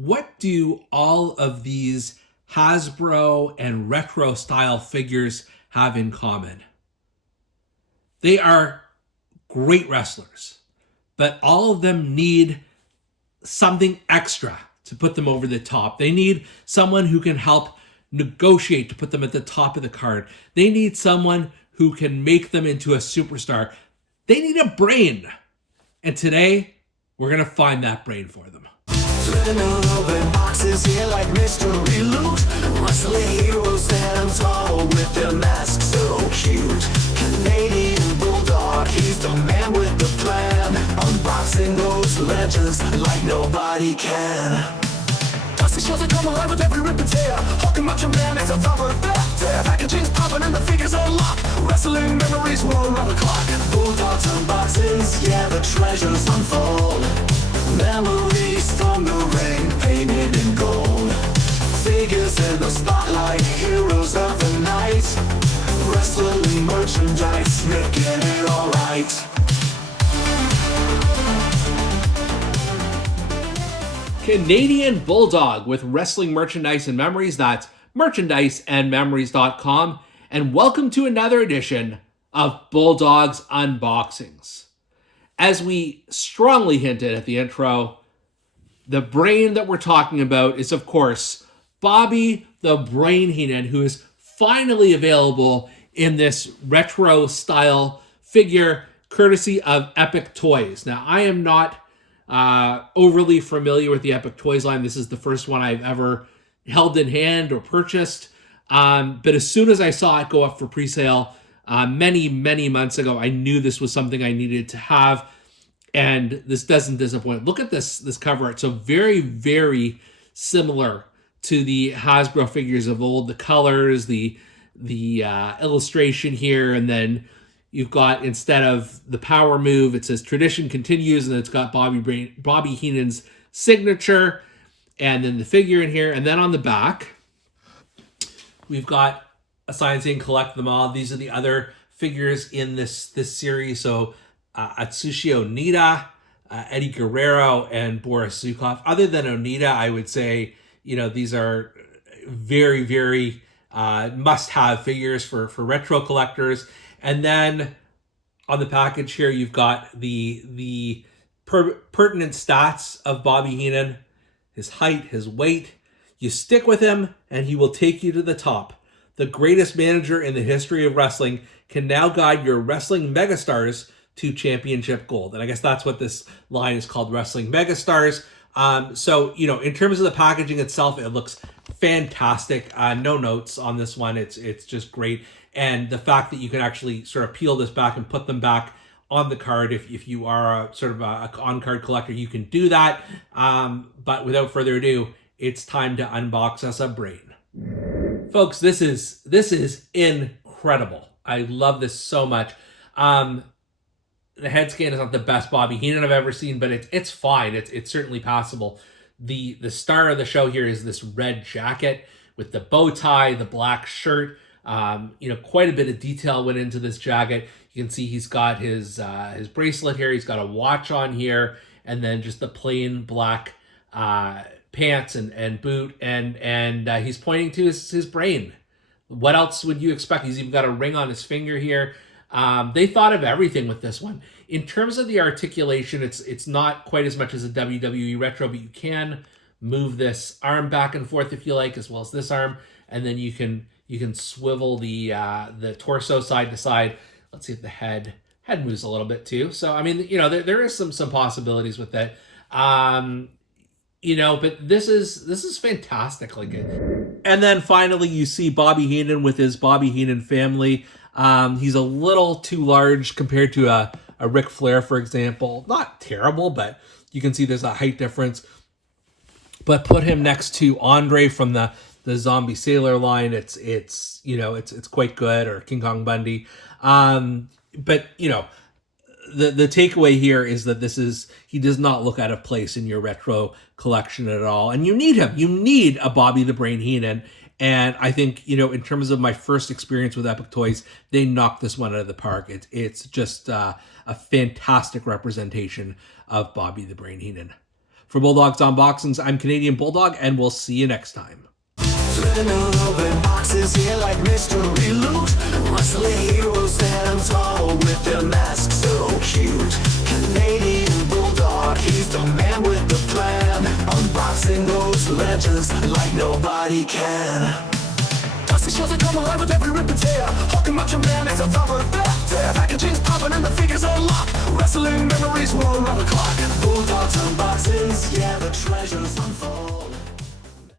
what do all of these Hasbro and retro style figures have in common? They are great wrestlers, but all of them need something extra to put them over the top. They need someone who can help negotiate to put them at the top of the card. They need someone who can make them into a superstar. They need a brain. And today, we're going to find that brain for them. Flipping open boxes here like mystery loot. Wrestling heroes stand tall with their masks so cute. Canadian Bulldog, he's the man with the plan. Unboxing those legends like nobody can. Dusty shows that come alive with every rip and tear. Hulking Macho Man is on top of that. Their packaging's popping and the figures unlocked. Wrestling memories roll around the clock. Bulldogs unboxings, yeah, the treasures unfold. Memories from the rain, painted in gold. Figures in the spotlight, heroes of the night. Wrestling merchandise, making it alright. Canadian Bulldog with wrestling merchandise and memories. That's merchandiseandmemories.com. And welcome to another edition of Bulldog's Unboxings. As we strongly hinted at the intro, the brain that we're talking about is, of course, Bobby the Brain Heenan, who is finally available in this retro style figure courtesy of Epic Toys. Now, I am not overly familiar with the Epic Toys line. This is the first one I've ever held in hand or purchased. But as soon as I saw it go up for pre-sale many months ago, I knew this was something I needed to have. And this doesn't disappoint. Look at this cover art. So very similar to the Hasbro figures of old. The colors, the illustration here, and then you've got, instead of the power move, it says tradition continues, and it's got Bobby Heenan's signature, and then the figure in here. And then on the back, we've got a sign saying collect them all. These are the other figures in this series. So Atsushi Onita, Eddie Guerrero, and Boris Zukov. Other than Onita, I would say, these are very must-have figures for retro collectors. And then on the package here, you've got the pertinent stats of Bobby Heenan, his height, his weight. You stick with him, and he will take you to the top. The greatest manager in the history of wrestling can now guide your wrestling megastars to championship gold. And I guess that's what this line is called, Wrestling Megastars. So, in terms of the packaging itself, it looks fantastic. No notes on this one. It's just great. And the fact that you can actually sort of peel this back and put them back on the card, if you are a sort of a on-card collector, you can do that. But without further ado, it's time to unbox us a brain. Folks, this is incredible. I love this so much. The head scan is not the best Bobby Heenan I've ever seen, but it's fine. It's certainly passable. The star of the show here is this red jacket with the bow tie, the black shirt. Quite a bit of detail went into this jacket. You can see he's got his bracelet here. He's got a watch on here, and then just the plain black pants and boot, and he's pointing to his brain. What else would you expect? He's even got a ring on his finger here. They thought of everything with this one. In terms of the articulation, it's not quite as much as a WWE Retro, but you can move this arm back and forth if you like, as well as this arm, and then you can swivel the torso side to side. Let's see if the head moves a little bit too. So I mean, there is some possibilities with that. But this is fantastic. And then finally, you see Bobby Heenan with his Bobby Heenan family. He's a little too large compared to a Ric Flair, for example. Not terrible, but you can see there's a height difference. But put him next to Andre from the Zombie Sailor line, it's quite good, or King Kong Bundy. But the takeaway here is that he does not look out of place in your retro collection at all. And you need him. You need a Bobby the Brain Heenan. And I think, in terms of my first experience with Epic Toys, they knocked this one out of the park. It's just a fantastic representation of Bobby the Brain Heenan. For Bulldog's Unboxings, I'm Canadian Bulldog, and we'll see you next time. Living in open boxes here like mystery loot. Wrestling heroes stand tall with their masks so cute. Canadian Bulldog, he's the man with the plan. Unboxing those legends like nobody can. Dusty shows that come alive with every rip and tear. Hulking Macho Man is a thumper back there. Packaging's popping and the figures unlocked. Wrestling memories roll around the clock. Bulldog's unboxings, yeah, the treasures unfold.